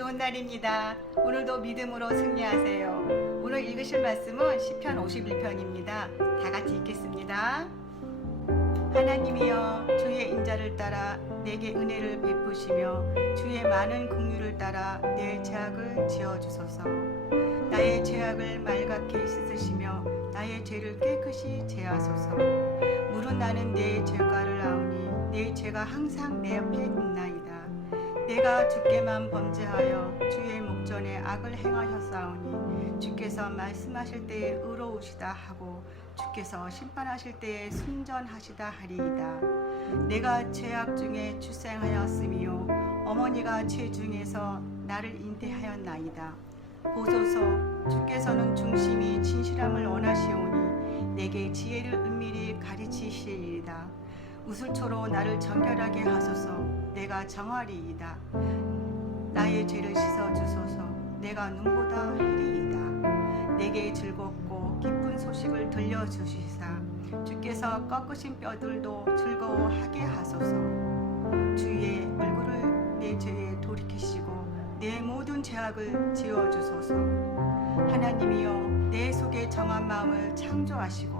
좋은 날입니다. 오늘도 믿음으로 승리하세요. 오늘 읽으실 말씀은 시편 51편입니다. 다 같이 읽겠습니다. 하나님이여 주의 인자를 따라 내게 은혜를 베푸시며 주의 많은 긍휼을 따라 내 죄악을 지어 주소서. 나의 죄악을 말갛게 씻으시며 나의 죄를 깨끗이 제하소서. 물은 나는 내 죄가를 아오니 내 죄가 항상 내 옆에 있나이다. 내가 주께만 범죄하여 주의 목전에 악을 행하셨사오니 주께서 말씀하실 때에 의로우시다 하고 주께서 심판하실 때에 순전하시다 하리이다. 내가 죄악 중에 출생하였으며 어머니가 죄 중에서 나를 잉태하였나이다. 보소서 주께서는 중심이 진실함을 원하시오니 내게 지혜를 은밀히 가르치시리이다. 우슬초로 나를 정결하게 하소서. 내가 정하리이다. 나의 죄를 씻어 주소서. 내가 눈보다 희리이다. 내게 즐겁고 기쁜 소식을 들려 주시사. 주께서 꺾으신 뼈들도 즐거워하게 하소서. 주의 얼굴을 내 죄에 돌이키시고 내 모든 죄악을 지워 주소서. 하나님이여 내 속에 정한 마음을 창조하시고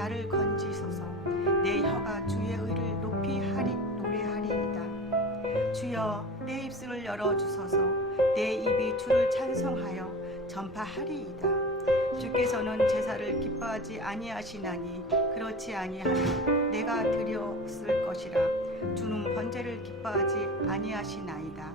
나를 건지소서. 내 혀가 주의 의를 높이 하리 노래하리이다. 주여 내 입술을 열어 주소서. 내 입이 주를 찬송하여 전파하리이다. 주께서는 제사를 기뻐하지 아니하시나니 그렇지 아니하면 내가 드렸을 것이라. 주는 번제를 기뻐하지 아니하시나이다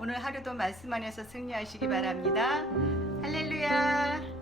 오늘 하루도 말씀 안에서 승리하시기 바랍니다. 할렐루야